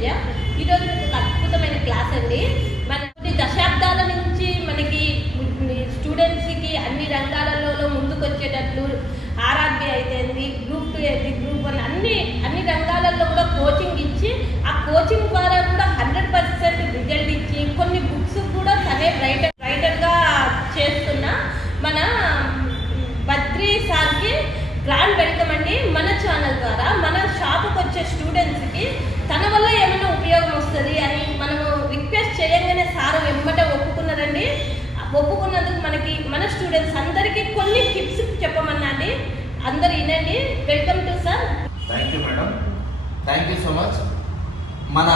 తేజ. ఈరోజు ఒక అద్భుతమైన క్లాస్ అండి. మన కొన్ని దశాబ్దాల నుంచి మనకి స్టూడెంట్స్కి అన్ని రంగాలలో ముందుకు వచ్చేటట్లు ఆర్ఆర్బి అయితేంది, గ్రూప్ 2 అయితే, గ్రూప్ 1 అన్ని రంగాలలో కూడా కోచింగ్ ఇచ్చి ఆ కోచింగ్ ద్వారా కూడా 100% రిజల్ట్ ఇచ్చి కొన్ని బుక్స్ కూడా తనే రైటర్గా చేస్తున్న మన బద్రీ సార్కి గ్రాండ్ వెల్కమ్ అండి. మన ఛానల్ ద్వారా మన షాపుకి వచ్చే స్టూడెంట్స్కి తన వల్ల ఏమైనా ఉపయోగం వస్తుంది అని మనము రిక్వెస్ట్ చేయగానే సార్ వెంబట ఒప్పుకున్నారండి. ఒప్పుకున్నందుకు మనకి మన స్టూడెంట్స్ అందరికీ కొన్ని టిప్స్ చెప్పమన్నాండి. అందరు వినండి. Welcome to sir. Thank you madam, thank you so much. మన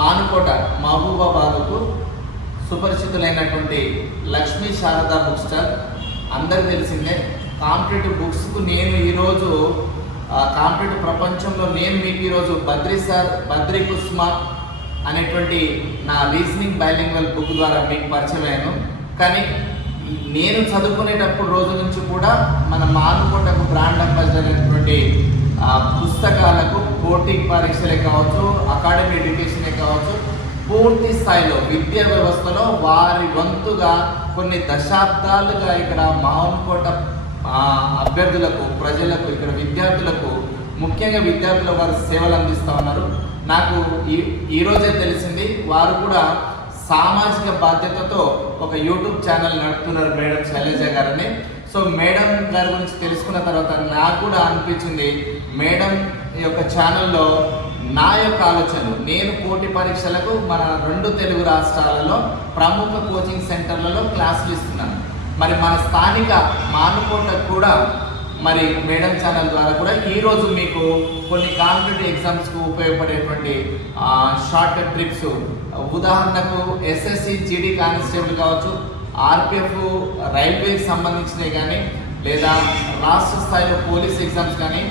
మానుకోట మహబూబాబాద్కు సుపరిచితులైనటువంటి లక్ష్మీ శారదా బుక్ స్టాల్ అందరికి తెలిసిందే. కాంపిటేటివ్ బుక్స్కు నేను ఈరోజు కాంపిటేటివ్ ప్రపంచంలో నేను మీకు ఈరోజు బద్రీ సార్ బద్రీ కుస్మా అనేటువంటి నా రీజనింగ్ బైలింగ్వల్ బుక్ ద్వారా మీకు పరిచయం అయ్యాను. కానీ నేను చదువుకునేటప్పుడు రోజు నుంచి కూడా మన మానుకోటకు బ్రాండ్ అంబాసిడర్ అయినటువంటి పుస్తకాలకు పోటీ పరీక్షలే కావచ్చు, అకాడమీ ఎడ్యుకేషనే కావచ్చు, పూర్తి స్థాయిలో విద్యా వ్యవస్థలో వారి వంతుగా కొన్ని దశాబ్దాలుగా ఇక్కడ మానుకోట అభ్యర్థులకు, ప్రజలకు, ఇక్కడ విద్యార్థులకు, ముఖ్యంగా విద్యార్థుల వారు సేవలు అందిస్తూ ఉన్నారు. నాకు ఈరోజే తెలిసింది వారు కూడా సామాజిక బాధ్యతతో ఒక యూట్యూబ్ ఛానల్ నడుపుతున్నారు మేడం శైలజ గారని. సో మేడం గారి గురించి తెలుసుకున్న తర్వాత నాకు కూడా అనిపించింది, మేడం యొక్క ఛానల్లో నా యొక్క ఆలోచనలు, నేను పోటీ పరీక్షలకు మన 2 తెలుగు రాష్ట్రాలలో ప్రముఖ కోచింగ్ సెంటర్లలో క్లాసులు ఇస్తున్నాను. మరి మన స్థానిక మానుకోటకు కూడా మరి మేడం ఛానల్ ద్వారా కూడా ఈరోజు మీకు కొన్ని కాంపిటేటివ్ ఎగ్జామ్స్కు ఉపయోగపడేటువంటి షార్ట్ ట్రిప్స్, ఉదాహరణకు ఎస్ఎస్సి జీడీ కానిస్టేబుల్ కావచ్చు, ఆర్పిఎఫ్ రైల్వేకి సంబంధించినవి కానీ, లేదా రాష్ట్ర స్థాయిలో పోలీస్ ఎగ్జామ్స్ కానీ,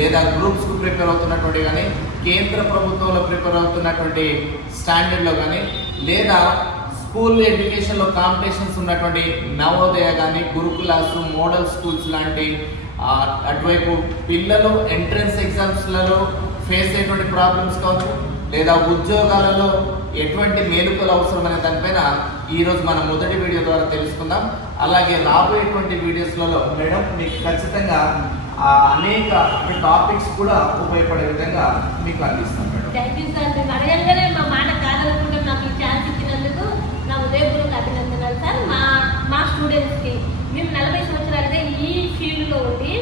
లేదా గ్రూప్స్కు ప్రిపేర్ అవుతున్నటువంటి కానీ, కేంద్ర ప్రభుత్వంలో ప్రిపేర్ అవుతున్నటువంటి స్టాండర్డ్లో కానీ, లేదా స్కూల్ ఎడ్యుకేషన్లో కాంపిటీషన్స్ ఉన్నటువంటి నవోదయ కానీ, గురుకులాస్, మోడల్ స్కూల్స్ లాంటి అటువైపు పిల్లలు ఎంట్రన్స్ ఎగ్జామ్స్లలో ఫేస్ అయ్యేటువంటి ప్రాబ్లమ్స్ కావచ్చు, లేదా ఉద్యోగాలలో ఎటువంటి మేలుకలు అవసరం అనే దానిపైన ఈరోజు మన మొదటి వీడియో ద్వారా తెలుసుకుందాం. అలాగే రాబోయేటువంటి వీడియోస్లలో మేడం మీకు ఖచ్చితంగా అనేక టాపిక్స్ కూడా ఉపయోగపడే విధంగా మీకు అందిస్తాం మేడం. Thank you sir. మేము అడగంగానే మా మాట కాదనుకుంటే నాకు ఈ ఛాన్స్ ఇచ్చినందుకు నా ఉదయపూర్వక అభినందనలు సార్. మా స్టూడెంట్స్కి మేము 40 సంవత్సరాలుగా ఈ ఫీల్డ్లో ఉండి,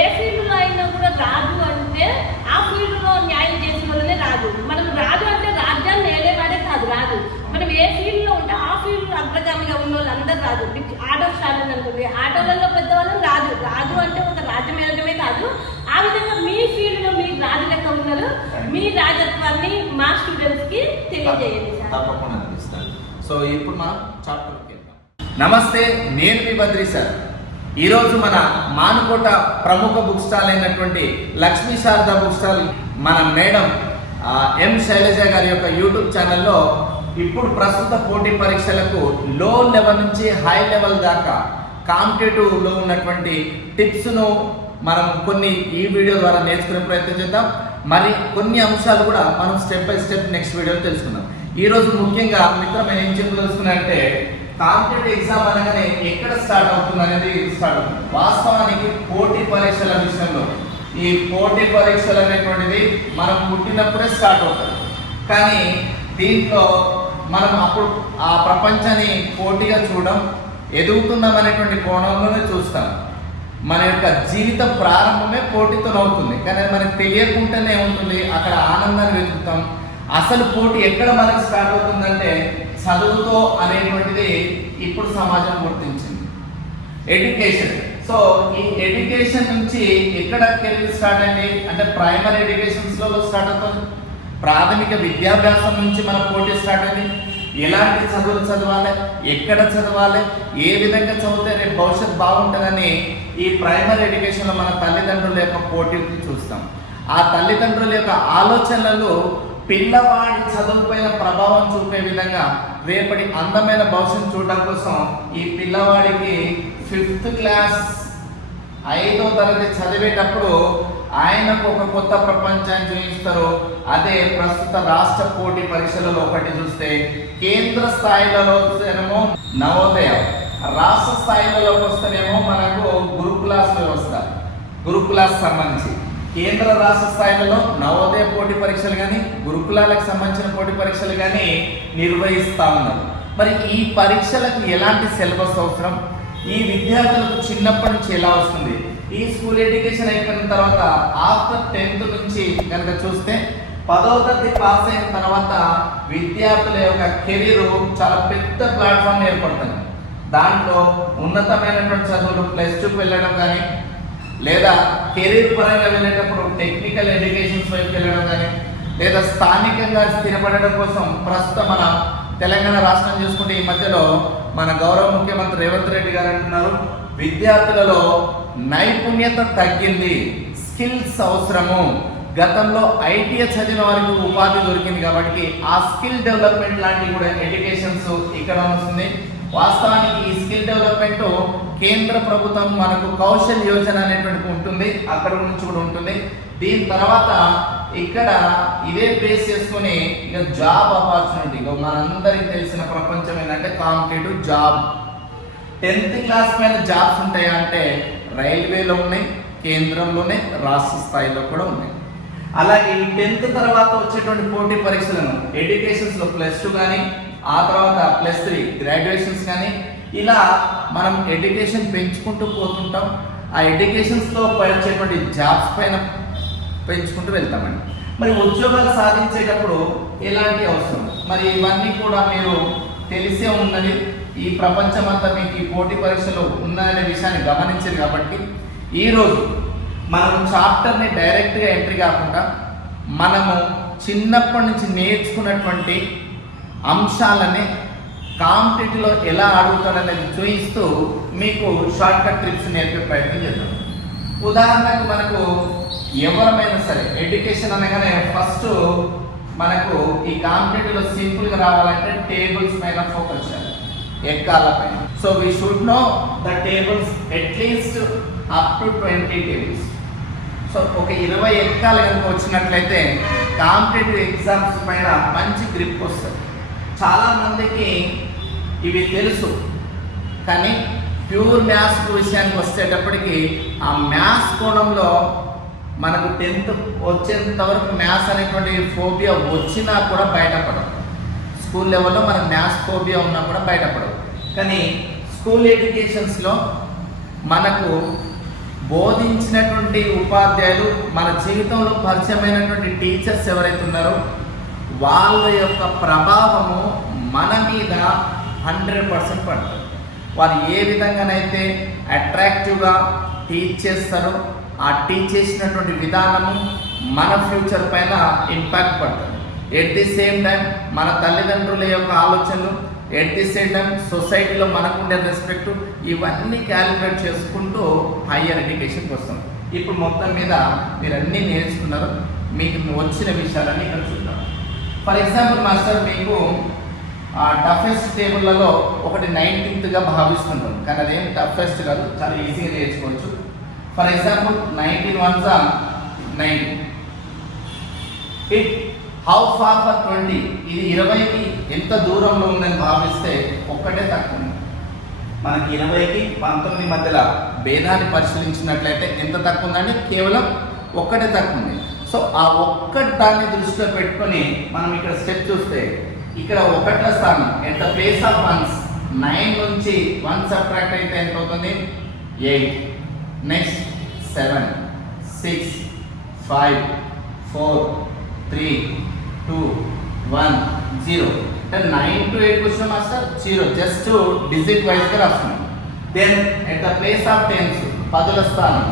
ఏ ఫీల్డ్లో అయినా కూడా రాజు అంటే ఆ ఫీల్డ్లో న్యాయం చేసిన వాళ్ళనే రాజు. మనం రాజు అంటే రాజ్యాన్ని ఏలేవాడే కాదు రాజు. మనం ఏ ఫీల్డ్లో ఉంటే ఆ ఫీల్డ్ అగ్రగామిగా ఉన్న వాళ్ళు అందరూ రాజు. ఆటో స్టార్ట్ అనుకోండి, ఆటోలలో పెద్దవాళ్ళని రాజు. రాజు అంటే ఒక రాజ్యం ఏలడమే కాదు. ఆ విధంగా మీ ఫీల్డ్లో మీరు రాజు లెక్క ఉన్నారు. మీ రాజత్వాన్ని మా స్టూడెంట్స్కి తెలియజేయండి సార్. తప్పకుండా అందిస్తాను. సో ఇప్పుడు మనం చాప్టర్కి వెళ్దాం. నమస్తే, నేను మీ బద్రీ సార్. ఈరోజు మన మానుకోట ప్రముఖ బుక్ స్టాల్ అయినటువంటి లక్ష్మీ శారదా బుక్ స్టాల్ మన మేడం ఎం శైలజ గారి యొక్క యూట్యూబ్ ఛానల్లో ఇప్పుడు ప్రస్తుత పోటీ పరీక్షలకు లో లెవెల్ నుంచి హై లెవెల్ దాకా కాంపిటేటివ్లో ఉన్నటువంటి టిప్స్ను మనం కొన్ని ఈ వీడియో ద్వారా నేర్చుకునే ప్రయత్నం చేద్దాం. మరి కొన్ని అంశాలు కూడా మనం స్టెప్ బై స్టెప్ నెక్స్ట్ వీడియోలో తెలుసుకుందాం. ఈరోజు ముఖ్యంగా మిత్రమైన ఏం తెలుసుకున్నారంటే, కాంపిటేటివ్ ఎగ్జామ్ అనగానే ఎక్కడ స్టార్ట్ అవుతుంది అనేది స్టార్ట్ అవుతుంది. వాస్తవానికి పోటీ పరీక్షల విషయంలో ఈ పోటీ పరీక్షలు అనేటువంటిది మనం పుట్టినప్పుడే స్టార్ట్ అవుతుంది. కానీ దీంట్లో మనం అప్పుడు ఆ ప్రపంచాన్ని పోటీగా చూడడం, ఎదుగుతున్నాం అనేటువంటి కోణంలోనే చూస్తాం. మన యొక్క జీవిత ప్రారంభమే పోటీతో అవుతుంది. కానీ మనకు తెలియకుండానే ఉంటుంది, అక్కడ ఆనందాన్ని వెతుకుతాం. అసలు పోటీ ఎక్కడ మనకు స్టార్ట్ అవుతుందంటే చదువుతో అనేటువంటిది ఇప్పుడు సమాజం గుర్తించింది. ఎడ్యుకేషన్. సో ఈ ఎడ్యుకేషన్ నుంచి ఎక్కడ కెరీర్ స్టార్ట్ అయింది అంటే ప్రైమరీ ఎడ్యుకేషన్స్లో స్టార్ట్ అవుతుంది. ప్రాథమిక విద్యాభ్యాసం నుంచి మన పోటీ స్టార్ట్ అయింది. ఎలాంటి చదువులు చదవాలి, ఎక్కడ చదవాలి, ఏ విధంగా చదివితే రేపు భవిష్యత్తు బాగుంటుందని ఈ ప్రైమరీ ఎడ్యుకేషన్లో మన తల్లిదండ్రుల యొక్క పోటీని చూస్తాం. ఆ తల్లిదండ్రుల యొక్క ఆలోచనలు పిల్లవాడి చదువుపైన ప్రభావం చూపే విధంగా రేపటి అందమైన భవిష్యత్తు చూడడం కోసం ఈ పిల్లవాడికి 5th క్లాస్ 5వ తరగతి చదివేటప్పుడు ఆయనకు ఒక కొత్త ప్రపంచాన్ని చూపిస్తారు. అదే ప్రస్తుత రాష్ట్ర పోటీ పరీక్షలలో ఒకటి చూస్తే కేంద్ర స్థాయిలలో వస్తేనేమో నవోదయ, రాష్ట్ర స్థాయిలలో వస్తేనేమో మనకు గురుకులాస్ వ్యవస్థ, గురుకులాస్ సంబంధించి కేంద్ర రాష్ట్ర స్థాయిలలో నవోదయ పోటీ పరీక్షలు కానీ గురుకులాలకు సంబంధించిన పోటీ పరీక్షలు కానీ నిర్వహిస్తూ ఉన్నారు. మరి ఈ పరీక్షలకు ఎలాంటి సిలబస్ అవసరం, ఈ విద్యార్థులకు చిన్నప్పటి నుంచి ఎలా వస్తుంది, ఈ స్కూల్ ఎడ్యుకేషన్ అయిపోయిన తర్వాత ఆఫ్టర్ 10th నుంచి కనుక చూస్తే 10వ తరగతి పాస్ అయిన తర్వాత విద్యార్థుల యొక్క కెరీర్ చాలా పెద్ద ప్లాట్ఫామ్ ఏర్పడుతుంది. దాంట్లో ఉన్నతమైనటువంటి చదువులు +2కి వెళ్ళడం కానీ లేదా కెరీర్ పరంగా వెళ్ళేటప్పుడు టెక్నికల్ ఎడ్యుకేషన్స్ వైపు వెళ్ళడం కానీ లేదా స్థానికంగా స్థిరపడడం కోసం ప్రస్తుతం మన తెలంగాణ రాష్ట్రం చూసుకుంటే ఈ మధ్యలో మన గౌరవ ముఖ్యమంత్రి రేవంత్ రెడ్డి గారు అంటున్నారు, విద్యార్థులలో నైపుణ్యత తగ్గింది, స్కిల్స్ అవసరము. గతంలో ఐటీఐ చదివిన వారికి ఉపాధి దొరికింది కాబట్టి ఆ స్కిల్ డెవలప్మెంట్ లాంటివి కూడా ఎడ్యుకేషన్స్ ఇక్కడ వస్తుంది. వాస్తవానికి ఈ స్కిల్ డెవలప్మెంట్ కేంద్ర ప్రభుత్వం మనకు కౌశల్ యోజన అనేటువంటి ఉంటుంది, అక్కడ నుంచి కూడా ఉంటుంది. దీని తర్వాత ఇక్కడ ఇదే బేస్ చేసుకుని ఇక జాబ్ ఆపర్చునిటీ, మనందరికి తెలిసిన ప్రపంచం ఏంటంటే కాంపిటేటివ్ జాబ్. 10th క్లాస్ పైన జాబ్స్ ఉంటాయా అంటే రైల్వేలో ఉన్నాయి, కేంద్రంలోనే రాష్ట్ర స్థాయిలో కూడా ఉన్నాయి. అలాగే ఈ 10th తర్వాత వచ్చేటువంటి పోటీ పరీక్షలను ఎడ్యుకేషన్స్లో +2 కానీ ఆ తర్వాత +3 గ్రాడ్యుయేషన్స్ కానీ ఇలా మనం ఎడ్యుకేషన్ పెంచుకుంటూ పోతుంటాం. ఆ ఎడ్యుకేషన్స్లో వచ్చేటువంటి జాబ్స్ పైన పెంచుకుంటూ వెళ్తామండి. మరి ఉద్యోగాలు సాధించేటప్పుడు ఎలాంటి అవసరం, మరి ఇవన్నీ కూడా మీరు తెలిసే ఉన్నది. ఈ ప్రపంచం అంతా మీకు ఈ పోటీ పరీక్షలు ఉన్నాయనే విషయాన్ని గమనించారు కాబట్టి ఈరోజు మనం చాప్టర్ని డైరెక్ట్గా ఎంట్రీ కాకుండా మనము చిన్నప్పటి నుంచి నేర్చుకున్నటువంటి అంశాలని కాంపిటేటివ్లో ఎలా అడుగుతాడనేది చూపిస్తూ మీకు షార్ట్ కట్ ట్రిప్స్ నేర్పే ప్రయత్నం చేద్దాం. ఉదాహరణకు మనకు ఎవరమైనా సరే ఎడ్యుకేషన్ అనగానే ఫస్ట్ మనకు ఈ కాంపిటేటివ్లో సింపుల్గా రావాలంటే టేబుల్స్ పైన ఫోకస్ చేయాలి, ఎక్కాల పైన. So we should know the tables at least up to 20 tables. So ఒక 20 ఎక్కాలు కనుక వచ్చినట్లయితే కాంపిటేటివ్ ఎగ్జామ్స్ పైన మంచి గ్రిప్ వస్తుంది. చాలామందికి ఇవి తెలుసు, కానీ ప్యూర్ మ్యాథ్స్ విషయానికి వచ్చేటప్పటికి ఆ మ్యాథ్స్ కోణంలో మనకు 10th వచ్చేంత వరకు మ్యాథ్స్ అనేటువంటి ఫోబియా వచ్చినా కూడా బయటపడవు. స్కూల్ లెవెల్లో మనకు మ్యాథ్స్ ఫోబియా ఉన్నా కూడా బయటపడవు. కానీ స్కూల్ ఎడ్యుకేషన్స్లో మనకు బోధించినటువంటి ఉపాధ్యాయులు, మన జీవితంలో పరిచయమైనటువంటి టీచర్స్ ఎవరైతే ఉన్నారో వాళ్ళ యొక్క ప్రభావము మన మీద 100% పడుతుంది. వారు ఏ విధంగానైతే అట్రాక్టివ్గా టీచ్ చేస్తారో ఆ టీచ్ చేసినటువంటి విధానము మన ఫ్యూచర్ పైన ఇంపాక్ట్ పడుతుంది. ఎట్ ది సేమ్ టైం మన తల్లిదండ్రుల యొక్క ఆలోచనలు, ఎట్ ది సేమ్ టైం సొసైటీలో మనకుండే రెస్పెక్ట్, ఇవన్నీ క్యాలిక్యులేట్ చేసుకుంటూ హయ్యర్ ఎడ్యుకేషన్కి వస్తాం. ఇప్పుడు మొత్తం మీద మీరు అన్నీ నేర్చుకున్నారు, మీకు వచ్చిన విషయాలన్నీ ఇక్కడ చూద్దాం. ఫర్ ఎగ్జాంపుల్ మాస్టర్, మీకు టఫెస్ట్ టేబుల్లలో ఒకటి 19th భావిస్తుంటాం, కానీ అదేం టఫెస్ట్ కాదు, చాలా ఈజీగా నేర్చుకోవచ్చు. For example 19 1s are 90. It how far for 20, ఇది 20కి ఎంత దూరంలో ఉందని భావిస్తే ఒక్కటే తక్కువ ఉంది. మనకి 20కి 19 మధ్యలో భేదాన్ని పరిశీలించినట్లయితే ఎంత తక్కువ ఉందంటే కేవలం ఒక్కటే తక్కువ ఉంది. సో ఆ ఒక్కటి దాన్ని దృష్టిలో పెట్టుకొని మనం ఇక్కడ స్టెప్ చూస్తే ఇక్కడ 1ల స్థానం at the place of 1s 9 నుంచి 1 సబ్ట్రాక్ట్ అయితే ఎంత అవుతుంది? 8. నెక్స్ట్ 7 6 5 4 3 2 1 0. అంటే 9 to 8 question master 0, just digit వైజ్గా రాస్తున్నాం. Then at the place of 10s 10ల స్థానం,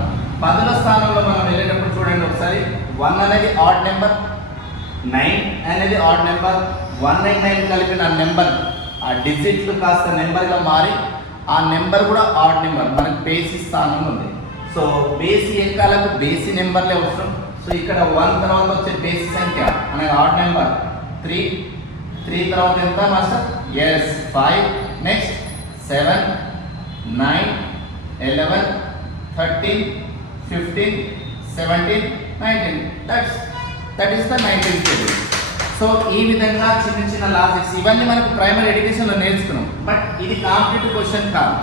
10ల స్థానంలో మనం వెళ్ళేటప్పుడు చూడండి ఒకసారి, 1 అనేది ఆడ్ నెంబర్, 9 అనేది ఆడ్ నెంబర్, 199 కలిపిన నెంబర్ ఆ డిజిట్లు కాస్త నెంబర్గా మారి ఆ నెంబర్ కూడా ఆడ్ నెంబర్, మనకు బేసి స్థానం ఉంది. సో బేసి ఎక్కాలకు బేసి నెంబర్లే అవసరం. సో ఇక్కడ 1 తర్వాత వచ్చే బేసి సంఖ్య అనేది ఆడ్ నెంబర్ 3, 3 తర్వాత ఎంత master? Yes 5, next 7 9 11 13 15 17, 19. That is the 19th table. So ఈ విధంగా చిన్న చిన్న లాజిక్స్ ఇవన్నీ మనకు ప్రైమరీ ఎడ్యుకేషన్లో నేర్చుకున్నాం. బట్ ఇది కాంపిటేటివ్ క్వశ్చన్ కాదు.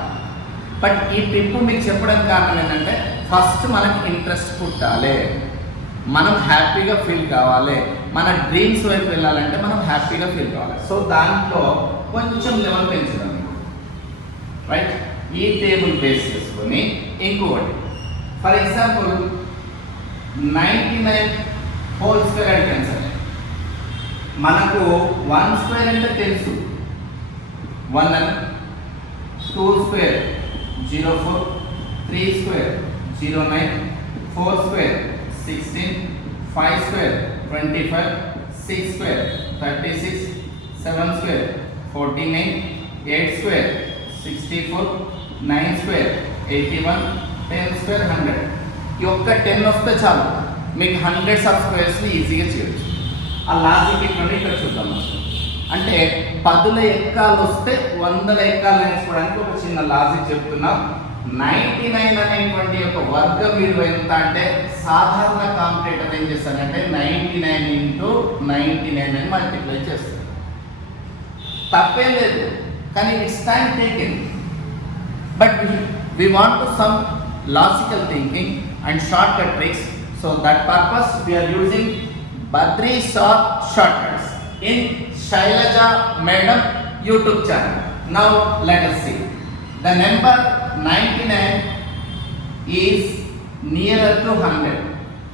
బట్ ఈ ట్రిప్ మీకు చెప్పడానికి కారణం ఏంటంటే ఫస్ట్ మనకి ఇంట్రెస్ట్ పుట్టాలి, మనం హ్యాపీగా ఫీల్ కావాలి, మన డ్రీమ్స్ వైపు వెళ్ళాలంటే మనం హ్యాపీగా ఫీల్ కావాలి. సో దాంట్లో కొంచెం లెవెల్ పెంచుదాం రైట్. ఈ టేబుల్ బేస్ చేసుకొని ఇంకొకటి ఫర్ ఎగ్జాంపుల్ 99 హోల్ స్క్వేర్ అంటే సరే మనకు 1 స్క్వేర్ అంటే తెలుసు 1 అని, 2 square 04, 3 square 09, 4 square 16, 5 square 25, 6 square 36, 7 square 49, 8 square 64, 9 square 81, 10 square 100. ఈ ఒక్క 10 వస్తే చాలు మీకు హండ్రెడ్స్ ఆఫ్ స్క్వేర్స్ని ఈజీగా చేయొచ్చు. ఆ లాజిక్ ఇక్కడ ఇక్కడ చూద్దాం. అంటే 10ల ఎక్కాలు వస్తే 100ల ఎక్కాలు నేర్చుకోవడానికి ఒక చిన్న లాజిక్ చెప్తున్నాం. 99 అనేటువంటి ఒక వర్గం విలువ ఎంత అంటే సాధారణ కాంపిటేటర్ ఏం చేస్తారంటే 99 ఇంటూ 99 అని మల్టిప్లై చేస్తారు. తప్పేం లేదు, కానీ it's time taking. But we want to some logical thinking and shortcut tricks. So that purpose we are using Badri shortcuts in Shailaja Madam YouTube channel. Now let us see. The number 99 is nearer to 100.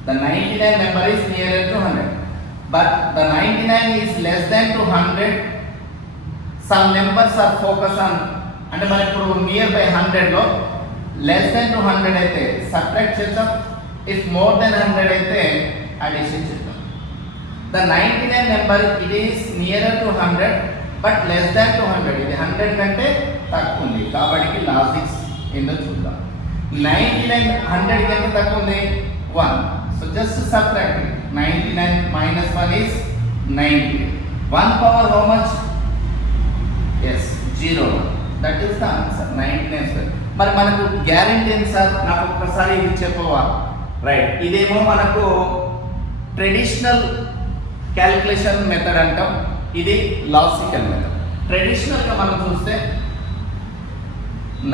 The 99 number is nearer to 100. But the 99 is less than to 100. Some numbers are focused on అంటే మనం ఇప్పుడు near by 100లో less than to 100 అయితే subtract చేద్దాం, if more than 100 అయితే addition చేద్దాం. The 99 number it is near to 100 but less than to 100. ఇది 100 కంటే తక్కువ ఉంది కాబట్టి లాజిక్స్ ఏందో చూద్దాం. 99 100కి ఎంత తక్కువ ఉంది 1. So just subtract 99 minus 1 is 90. 1 power how much? Yes, 0. That is the answer 99 sir. మరి మనకు గ్యారెంటీ ఏంటి సార్? నాకు ఒక్కసారి ఇది చెప్పవా? రైట్, ఇదేమో మనకు ట్రెడిషనల్ క్యాలిక్యులేషన్ మెథడ్ అంటాం, ఇది లాజికల్ మెథడ్. ట్రెడిషనల్గా మనం చూస్తే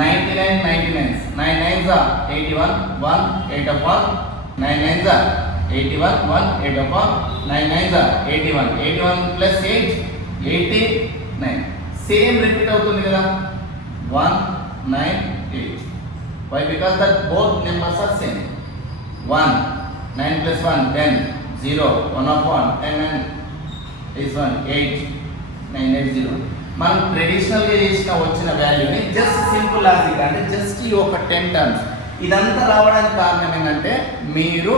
99 99s 9 9s are 81 1 8 of 1 9 9s are 81 1 8 of 1 9 9s are 81 81 plus 8 89. Same repeat అవుతుంది కదా 1 9 8. Why? Because that both numbers are same. 1 9 plus 1 10 0 1 of 1 10 and is 1 8 9 8 0. మనం ట్రెడిషనల్గా చేసిన వచ్చిన వాల్యూని జస్ట్ సింపుల్ లాజిక్ అంటే జస్ట్ ఈ ఒక 10 టర్మ్స్ ఇదంతా రావడానికి కారణం ఏంటంటే మీరు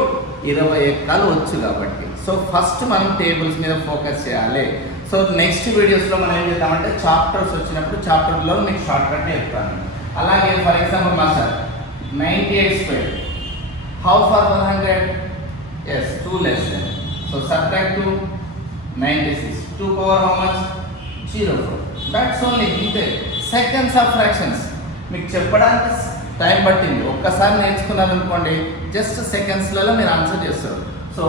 20 ఎక్కాలు వచ్చు కాబట్టి. సో ఫస్ట్ మనం టేబుల్స్ మీద ఫోకస్ చేయాలి. సో నెక్స్ట్ వీడియోస్లో మనం ఏం చేద్దామంటే చాప్టర్స్ వచ్చినప్పుడు చాప్టర్లో మీకు షార్ట్ కట్ చెప్తాను. అలాగే ఫర్ ఎగ్జాంపుల్ మా sir 98 square how far 100? Yes 2 less than. So subtract 2 96. 2 power how much? 0. That's only. ఇంతే. సెకండ్స్ ఆఫ్ ఫ్రాక్షన్స్ మీకు చెప్పడానికి టైం పట్టింది. ఒక్కసారి నేర్చుకున్నారు అనుకోండి జస్ట్ సెకండ్స్లలో మీరు ఆన్సర్ చేస్తారు. సో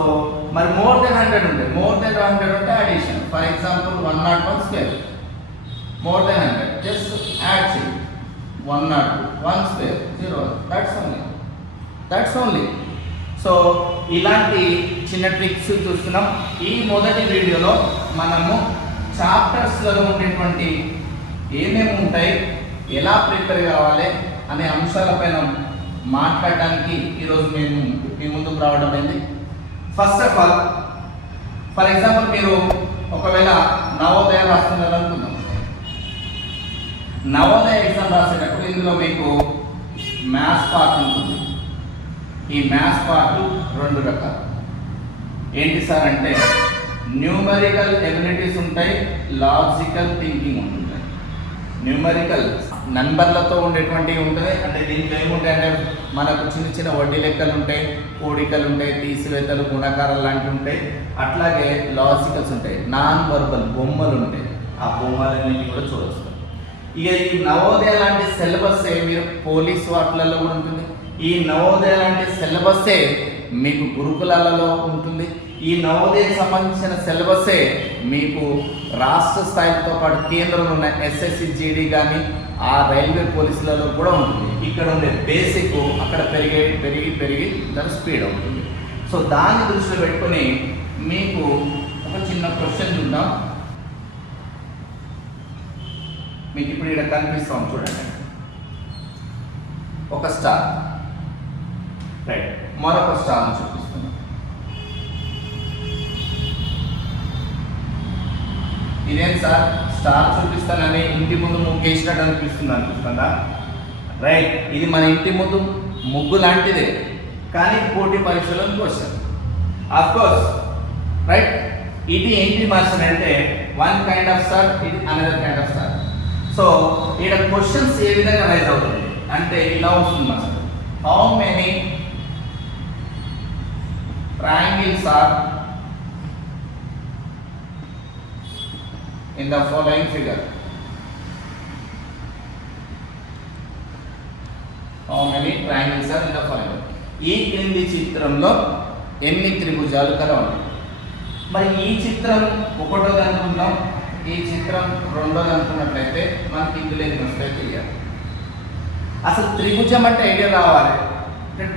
మరి మోర్ దెన్ 100 ఉంటే మోర్ దెన్ 100 ఉంటే addition. For example 101 square more than 100 just add చేయండి 102 1 స్క్వేర్ 0. That's only. సో ఇలాంటి చిన్న ట్రిక్స్ చూస్తున్నాం. ఈ మొదటి వీడియోలో మనము చాప్టర్స్లో ఉండేటువంటి ఏమేమి ఉంటాయి, ఎలా ప్రిపేర్ కావాలి అనే అంశాలపైన మాట్లాడడానికి ఈరోజు మేము మీ ముందుకు రావడం అయింది. First of all for example మీరు ఒకవేళ నవోదయ రాస్తున్నారు అనుకుందాం. నవోదయ ఎగ్జామ్ రాసేటప్పుడు ఇందులో మీకు మ్యాథ్స్ పార్ట్ ఉంటుంది. ఈ మ్యాథ్స్ పార్ట్ 2 రకాలు. ఏంటి సార్ అంటే న్యూమరికల్ ఎబిలిటీస్ ఉంటాయి, లాజికల్ థింకింగ్ ఉంటుంది. న్యూమరికల్ నంబర్లతో ఉండేటువంటివి ఉంటుంది. అంటే దీంట్లో ఏముంటాయి అంటే మనకు చిన్న చిన్న వడ్డీ లెక్కలు ఉంటాయి, కూడికలు ఉంటాయి, తీసివేతలు, గుణకారాలు లాంటివి ఉంటాయి. అట్లాగే లాజికల్స్ ఉంటాయి, నాన్ వర్బల్ బొమ్మలు ఉంటాయి. ఆ బొమ్మలన్నింటినీ కూడా చూడవచ్చు. ఇక ఈ నవోదయ లాంటి సిలబస్సే మీరు పోలీస్ వాటిలలో కూడా ఉంటుంది. ఈ నవోదయ లాంటి సిలబస్సే మీకు గురుకులాలలో ఉంటుంది. ఈ నవోదయకు సంబంధించిన సిలబసే మీకు రాష్ట్ర స్థాయితో పాటు కేంద్రంలో ఉన్న SSC GD కానీ ఆ రైల్వే పోలీసులలో కూడా ఉంటుంది. ఇక్కడ ఉండే బేసిక్ అక్కడ పెరిగి దాని స్పీడ్ అవుతుంది. సో దాన్ని దృష్టిలో పెట్టుకొని మీకు ఒక చిన్న క్వశ్చన్ చూద్దాం. మీకు ఇప్పుడు ఇక్కడ కనిపిస్తాం చూడండి, ఒక స్టార్, రైట్, మరొక స్టార్ని చూపిస్తున్నాం. ఇదేం సార్ స్టార్ చూపిస్తానని ఇంటి ముందు ముగ్గేసినట్టు అనిపిస్తుందా? రైట్, ఇది మన ఇంటి ముందు ముగ్గు లాంటిదే, కానీ పోటీ పరీక్షలో క్వశ్చన్. ఆఫ్ కోర్స్ రైట్, ఇది ఏంటి మాస్టర్ అంటే వన్ కైండ్ ఆఫ్ స్టార్, ఇది another kind of star. So ఇక్కడ క్వశ్చన్స్ ఏ విధంగా రైజ్ అవుతుంది అంటే ఇలా వస్తుంది master, how many triangles are in the following figure? How many triangles are in the following? ఈ క్రింది చిత్రంలో ఎన్ని త్రిభుజాలు కలవండి. మరి ఈ చిత్రం ఒకటోది అనుకుందాం, ఈ చిత్రం రెండోది అనుకున్నట్లయితే మనకి ఇందులో ఎన్ని వస్తాయో తెలియాలి. అసలు త్రిభుజం అంటే ఐడియా రావాలి.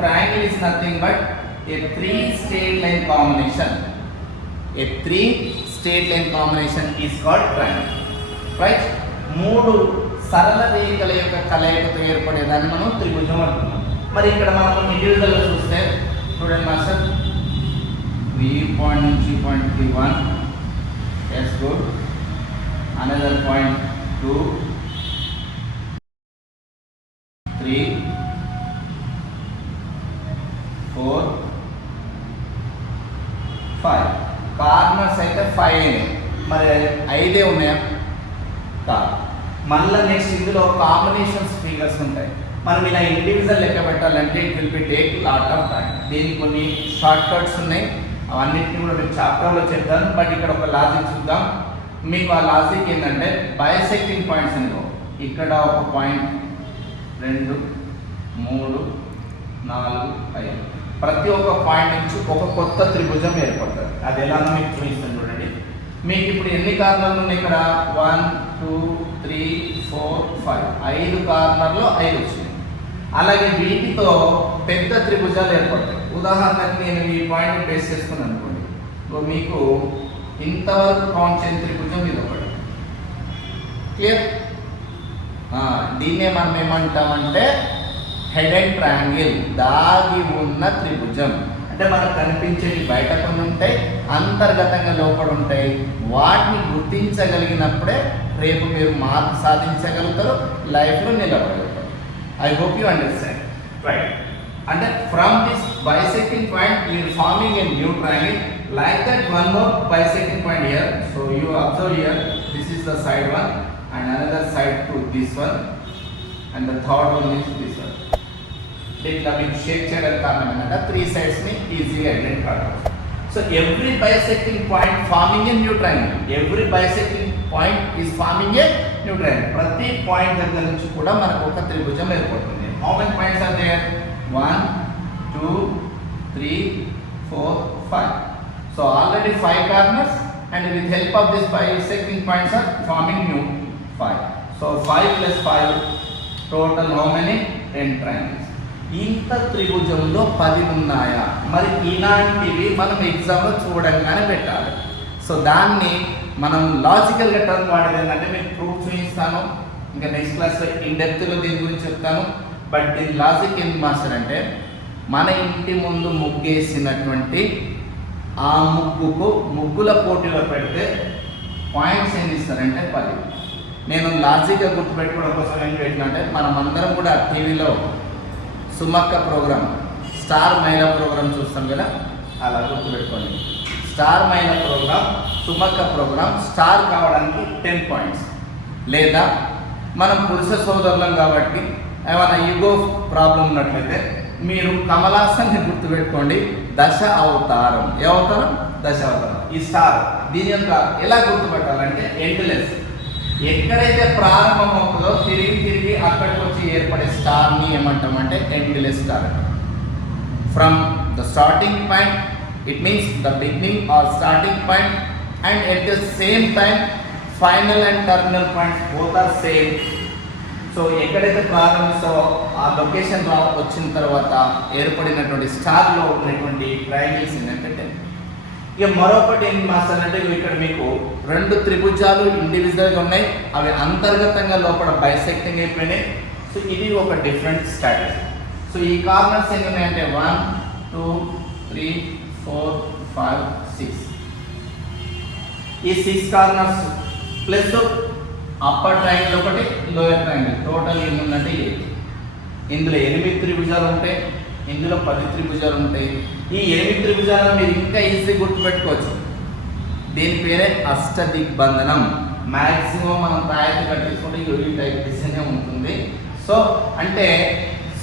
Triangle is nothing but a three straight line combination. A three straight line combination is called triangle. Right? మూడు సరళ రేఖల యొక్క కలయికతో ఏర్పడేదాన్ని మనం త్రిభుజం అంటున్నాం. మరి ఇక్కడ మనం ఇండివిజువల్ గా చూస్తే చూడండి మాస్టర్, ఈ పాయింట్ నుంచి point 1 yes good, another point 2 3 4 5 corners అయితే 5 అయినాయి. మరి 5 ఉన్నాయా? కాదు. మళ్ళీ నెక్స్ట్ ఇందులో కాంబినేషన్స్ ఫిగర్స్ ఉంటాయి. మనం ఇలా ఇండివిజువల్ లెక్క పెట్టాలంటే it will be take lot of time. దీనికి కొన్ని షార్ట్ కట్స్ ఉన్నాయి, అవన్నిటిని కూడా మీరు చాప్టర్లో చెప్తాను. బట్ ఇక్కడ ఒక లాజిక్ చూద్దాం. మీకు ఆ లాజిక్ ఏంటంటే బైసెక్టింగ్ పాయింట్స్ అనుకో, ఇక్కడ ఒక పాయింట్ 2 3 4 5, ప్రతి ఒక్క పాయింట్ నుంచి ఒక కొత్త త్రిభుజం ఏర్పడుతుంది. అది ఎలానో మీకు చూపిస్తాను చూడండి. మీకు ఇప్పుడు ఎన్ని కార్నర్లు ఉన్నాయి ఇక్కడ? 1 2 3 4 5, 5 కార్నర్లు 5 వచ్చినాయి. అలాగే వీటితో పెద్ద త్రిభుజాలు ఏర్పడతాయి. ఉదాహరణకు నేను ఈ పాయింట్ బేస్ చేసుకున్నాను అనుకోండి, మీకు ఇంతవరకు కౌంట్ చేయని త్రిభుజం ఇది ఒకటి. క్లియర్? దీన్నే మనం ఏమంటామంటే హెడ్ అండ్ ట్రయాంగిల్, దాగి ఉన్న త్రిభుజం. అంటే మనకు కనిపించేవి బయట కొన్ని ఉంటాయి, అంతర్గతంగా లోపల ఉంటాయి. వాటిని గుర్తించగలిగినప్పుడే రేపు మీరు మార్క్ సాధించగలుగుతారు, లైఫ్లో నిలబడగలుగుతారు. I hope you understand. Right, అంటే from this bisecting point you are forming a new triangle. Like that one more bisecting point here. So you observe here, this is the side one and another side to this one and the third one is this one. ఇట్లా మీకు షేక్ చేయడం కారణంగా 3 sides ని ఈజీగా identify చేయవచ్చు. So every bisecting point forming a new triangle. Every bisecting point is forming a new triangle. ప్రతి point దగ్గర నుంచి కూడా మనకు ఒక త్రిభుజం ఏర్పడుతుంది. How many points are there? 1 2 3 4 5. So already 5 corners and with help of this bisecting points are forming new 5. So 5 plus 5 total how many? 10 triangles. ఇంత త్రిభుజంలో 10 ఉన్నాయా? మరి ఇలాంటివి మనం ఎగ్జామ్లో చూడంగానే పెట్టాలి. సో దాన్ని మనం లాజికల్గా టర్మ్ వాడేది ఏంటంటే మీకు ప్రూఫ్ చూపిస్తాను, ఇంకా నెక్స్ట్ క్లాస్లో ఇన్డెప్త్లో దీని గురించి చెప్తాను. బట్ దీని లాజిక్ ఏంటి మాస్టర్ అంటే, మన ఇంటి ముందు ముగ్గేసినటువంటి ఆ ముగ్గుకు ముగ్గుల పోటీలో పెడితే పాయింట్స్ ఏం ఇస్తారంటే 10. నేను లాజిక్గా గుర్తుపెట్టుకోవడం కోసం ఏం పెట్టినంటే, మనం అందరం కూడా టీవీలో సుమక్క ప్రోగ్రామ్, స్టార్ మహిళా ప్రోగ్రామ్ చూస్తాం కదా, అలా గుర్తుపెట్టుకోండి. స్టార్ మహిళా ప్రోగ్రామ్, సుమక్క ప్రోగ్రామ్ స్టార్ కావడానికి 10 పాయింట్స్. లేదా మనం పురుష సోదరులం కాబట్టి ఏమైనా ఈగో ప్రాబ్లం ఉన్నట్లయితే మీరు కమలాసన్ని గుర్తుపెట్టుకోండి, దశ అవతారం. ఏ అవతారం? దశ అవతారం. ఈ స్టార్ దీని యొక్క ఎలా గుర్తుపెట్టాలంటే ఎండ్లెస్. ఎక్కడైతే ప్రారంభం అవుతుందో తిరిగి అక్కడికి వచ్చి ఏర్పడే స్టార్ని ఏమంటామంటే endless star. From the starting point, it means the beginning or starting point, and at the same time final and terminal points both are same. So ఎక్కడైతే ప్రారంభిస్తావో ఆ లొకేషన్ వచ్చిన తర్వాత ఏర్పడినటువంటి స్టార్లో ఉన్నటువంటి ట్రయాంగిల్స్ ఏంటంటే 10. ఇక మరొకటి ఏం మాస్టర్ అంటే ఇక్కడ మీకు 2 త్రిభుజాలు ఇండివిజువల్గా ఉన్నాయి, అవి అంతర్గతంగా లోపల బైసెక్టింగ్ అయిపోయినాయి. సో ఇది ఒక డిఫరెంట్ స్ట్రాటజీ. సో ఈ కార్నర్స్ ఎన్ని ఉన్నాయంటే 1 2 3 4 5 6. ఈ 6 కార్నర్స్ ప్లస్ అప్పర్ ట్రయాంగిల్ ఒకటి, లోయర్ ట్రయాంగిల్, టోటల్ ఏముందంటే 8. ఇందులో 8 త్రిభుజాలు ఉంటాయి, ఇందులో 10 త్రిభుజాలు ఉంటాయి. ఈ 8 త్రిభుజాలను మీరు ఇంకా ఈజీ గుర్తుపెట్టుకోవచ్చు. దీని పేరే అష్టదిగ్బంధనం. మ్యాక్సిమం మనం తాయత్తు కట్టించుకుంటే ఈ టైప్ డిజైనే ఉంటుంది. సో అంటే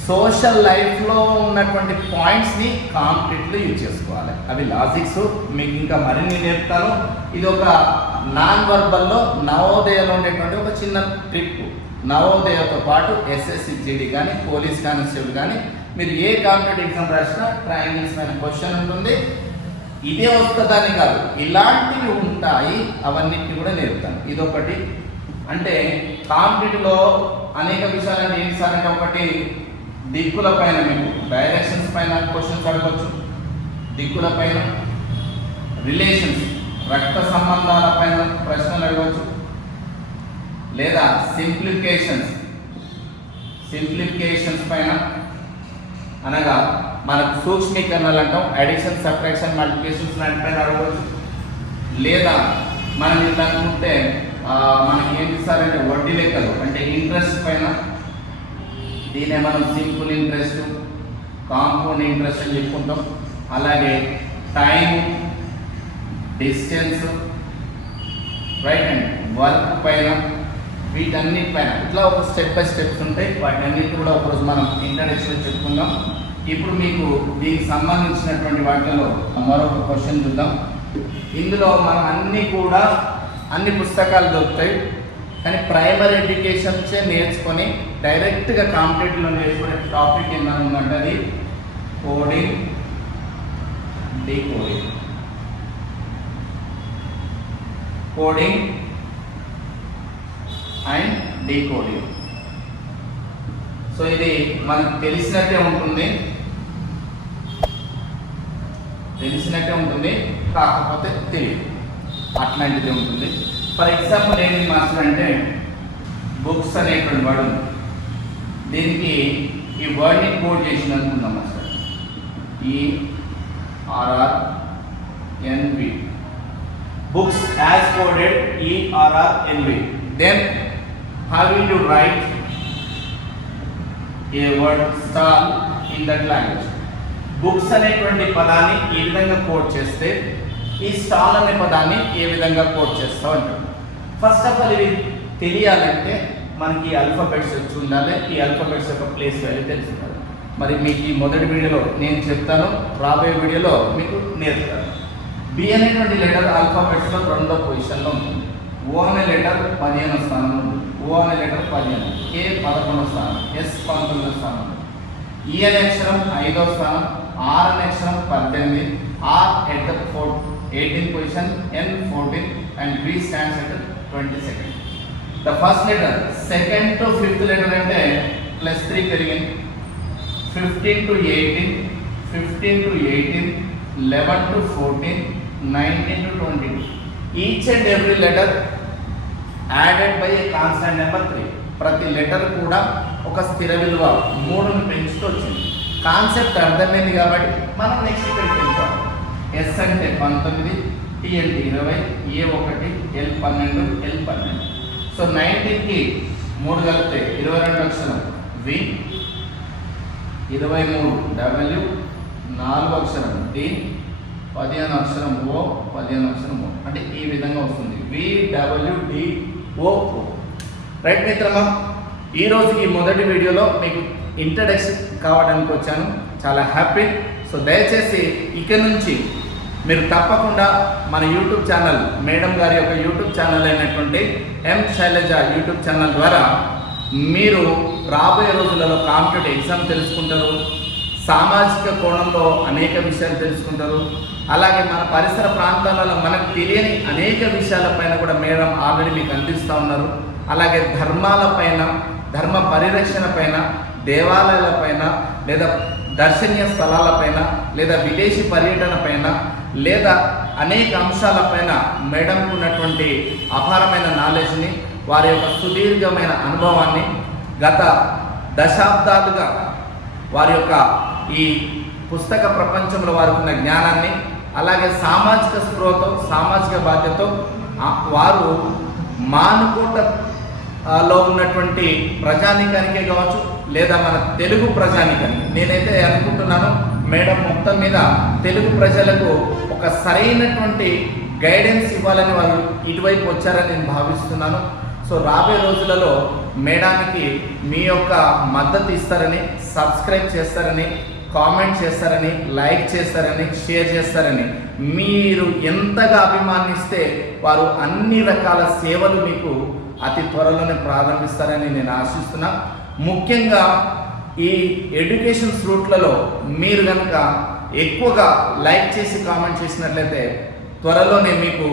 సోషల్ లైఫ్లో ఉన్నటువంటి పాయింట్స్ని కాంప్లీట్లీ యూజ్ చేసుకోవాలి. అవి లాజిక్స్ మీకు ఇంకా మరిన్ని నేర్పుతాను. ఇది ఒక నాన్ వర్బల్లో నవోదయలో ఉండేటువంటి ఒక చిన్న ట్రిప్. నవోదయతో పాటు ఎస్ఎస్సి జీడీ కానీ పోలీస్ కానిస్టేబుల్ కానీ మీరు ఏ కాంపిటేటివ్ ఎగ్జామ్ రాసినా ట్రయాంగిల్స్ పైన క్వశ్చన్ ఉంటుంది. ఇదే వస్తుందని కాదు, ఇలాంటివి ఉంటాయి, అవన్నిటిని కూడా నేర్పుతాను. ఇదొకటి. అంటే కాంపిటేటివ్లో అనేక విషయాలు ఏంటి సార్ అంటే ఒకటి దిక్కుల పైన మీకు డైరెక్షన్స్ పైన క్వశ్చన్స్ అడగవచ్చు, దిక్కుల పైన రిలేషన్స్ రక్త సంబంధాల పైన ప్రశ్నలు అడగవచ్చు, లేదా సింప్లిఫికేషన్స్ పైన అనగా మనకు సూక్ష్మీకరణలు అంటాం, అడిషన్ సబ్ట్రాక్షన్ మల్టిప్లికేషన్స్ లాంటి పైన అడగవచ్చు. లేదా మనం ఇట్లా అనుకుంటే మనకి ఏంటి సార్ అంటే వడ్డీ లెక్కలు అంటే ఇంట్రెస్ట్ పైన, దీనే మనం సింపుల్ ఇంట్రెస్ట్, కాంపౌండ్ ఇంట్రెస్ట్ అని చెప్పుకుంటాం. అలాగే time, distance, right and work పైన, వీటన్నిటి పైన ఇట్లా ఒక స్టెప్ బై స్టెప్స్ ఉంటాయి. వాటి అన్నిటి కూడా ఒకరోజు మనం ఇంట్రడక్షన్ చెప్పుకుందాం. ఇప్పుడు మీకు దీనికి సంబంధించినటువంటి వాటిలో మరొక క్వశ్చన్ చూద్దాం. ఇందులో మనం అన్ని పుస్తకాలు దొరుకుతాయి, కానీ ప్రైమరీ ఎడ్యుకేషన్సే నేర్చుకొని డైరెక్ట్గా కాంపిటేటివ్లో నేర్చుకునే టాపిక్ ఏమైనా ఉందంటే అది coding, decoding. Coding and decoding. So ఇది మనకు తెలిసినట్టే ఉంటుంది, కాకపోతే తెలియదు, అట్లాంటిది ఉంటుంది. ఫర్ ఎగ్జాంపుల్ ఏంటి మాస్టర్ అంటే బుక్స్ అనేటువంటి వర్డ్ ఉంది. దీనికి ఈ వర్డ్ని కోడ్ చేసిన అనుకుందాం master, ERRNV. Books as coded ERRNV. Then how will you write a word stall in that language? Books అనేటువంటి పదాన్ని ఏ విధంగా కోడ్ చేస్తే ఈ స్టాల్ అనే పదాన్ని ఏ విధంగా కోడ్ చేస్తావు అంటారు. ఫస్ట్ ఆఫ్ ఆల్ ఇవి తెలియాలంటే మనకి ఆల్ఫాబెట్స్ వచ్చి ఉండాలి, ఈ ఆల్ఫాబెట్స్ యొక్క ప్లేస్ వాల్యూ తెలిసి ఉండాలి. మరి మీకు ఈ మొదటి వీడియోలో నేను చెప్తాను, రాబోయే వీడియోలో మీకు నేర్పుతాను. బి అనేటువంటి లెటర్ ఆల్ఫాబెట్స్లో 2వ పొజిషన్లో ఉంటుంది. ఓ అనే లెటర్ 15వ స్థానంలో ఉంటుంది, ఓ అనే లెటర్ 15, కే 11వ స్థానం, ఎస్ 19వ స్థానం, ఈ అనే అక్షరం 5వ స్థానం, ఆర్ అనే అక్షరం 18, R at the 18th position, N 14, and B stands at 22nd. The first letter, second to fifth letter అంటే +3 పెరిగింది, 15 to 18, 15 to 18, 11 to 14, 19 to 22. Each and every letter added by a constant number 3. ప్రతి letter కూడా ఒక స్థిర విలువ 3ను పెంచుతూ వచ్చింది. Concept అర్థమైంది కాబట్టి మనం నెక్స్ట్ ఇక్కడికి వెళ్ళిపోవాలి. ఎస్ అంటే 19, టీ అంటే 20, A1, L12, L12. సో 19కి 3 కలిపితే 22 అక్షరం V, 23 W, 4 అక్షరం D, 15 అక్షరం O, 15 అక్షరం O. అంటే ఈ విధంగా వస్తుంది VWDO. రైట్ మిత్రమా, ఈరోజుకి మొదటి వీడియోలో మీకు ఇంట్రడక్షన్ కావడానికి వచ్చాను, చాలా హ్యాపీ. సో దయచేసి ఇక నుంచి మీరు తప్పకుండా మన యూట్యూబ్ ఛానల్, మేడం గారి యొక్క యూట్యూబ్ ఛానల్ అయినటువంటి ఎం శైలజ యూట్యూబ్ ఛానల్ ద్వారా మీరు రాబోయే రోజులలో కాంపిటేటివ్ ఎగ్జామ్ తెలుసుకుంటారు, సామాజిక కోణంలో అనేక విషయాలు తెలుసుకుంటారు. అలాగే మన పరిసర ప్రాంతాలలో మనకు తెలియని అనేక విషయాలపైన కూడా మేడం ఆల్రెడీ మీకు అందిస్తూ ఉన్నారు. అలాగే ధర్మాలపైన, ధర్మ పరిరక్షణ పైన, దేవాలయాలపైన, లేదా దర్శనీయ స్థలాలపైన, లేదా విదేశీ పర్యటన పైన, లేదా అనేక అంశాలపైన మేడంకు ఉన్నటువంటి అపారమైన నాలెడ్జ్ని, వారి యొక్క సుదీర్ఘమైన అనుభవాన్ని, గత దశాబ్దాలుగా వారి యొక్క ఈ పుస్తక ప్రపంచంలో వారికి ఉన్న జ్ఞానాన్ని, అలాగే సామాజిక స్పృహతో, సామాజిక బాధ్యతతో వారు మానుకోటలో ఉన్నటువంటి ప్రజానీకానికే కావచ్చు, లేదా మన తెలుగు ప్రజానీకానికి, నేనైతే అనుకుంటున్నాను మేడం మొత్తం మీద తెలుగు ప్రజలకు ఒక సరైనటువంటి గైడెన్స్ ఇవ్వాలని వాళ్ళు ఇటువైపు వచ్చారని నేను భావిస్తున్నాను. సో రాబోయే రోజులలో మేడానికి మీ యొక్క మద్దతు ఇస్తారని, సబ్స్క్రైబ్ చేస్తారని, కామెంట్ చేస్తారని, లైక్ చేస్తారని, షేర్ చేస్తారని, మీరు ఎంతగా అభిమానిస్తే వారు అన్ని రకాల సేవలు మీకు అతి త్వరలోనే ప్రారంభిస్తారని నేను ఆశిస్తున్నా. ముఖ్యంగా ఈ ఎడ్యుకేషన్ రూట్లలో మీరు కనుక ఎక్కువగా లైక్ చేసి కామెంట్ చేసినట్లయితే త్వరలోనే మీకు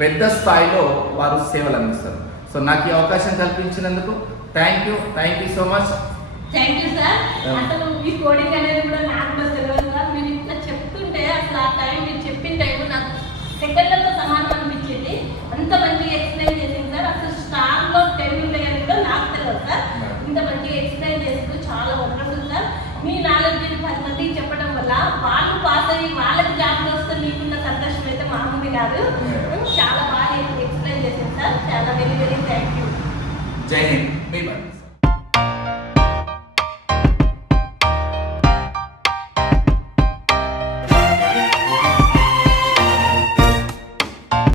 పెద్ద స్థాయిలో వారు సేవలు అందిస్తారు. సో నాకు ఈ అవకాశం కల్పించినందుకు thank you so much. Thank you sir. అసలు ఈ కోడింగ్ అనేది కూడా నాకు కూడా తెలియదు సార్. మీరు ఇట్లా చెప్తుంటే అసలు ఆ టైం మీరు చెప్పిన టైం నాకు సెకండ్లతో సమానం అనిపించింది. అంత మంచిగా ఎక్స్ప్లెయిన్ చేసింది సార్. అసలు స్టార్లో 10 ఉంటాయని కూడా నాకు తెలియదు సార్. ఇంత మంచిగా ఎక్స్ప్లెయిన్ చేస్తూ చాలా వండర్ఫుల్ సార్. మీ నాలెడ్జ్ 10 మందికి చెప్పడం వల్ల వాళ్ళు పాస్ అయ్యి వాళ్ళకి జాబ్లు వస్తే మీకున్న సంతోషం అయితే మామూలు కాదు. చాలా బాగా ఎక్స్ప్లెయిన్ చేసింది సార్. చాలా వెరీ థ్యాంక్ యూ. జై హింద్.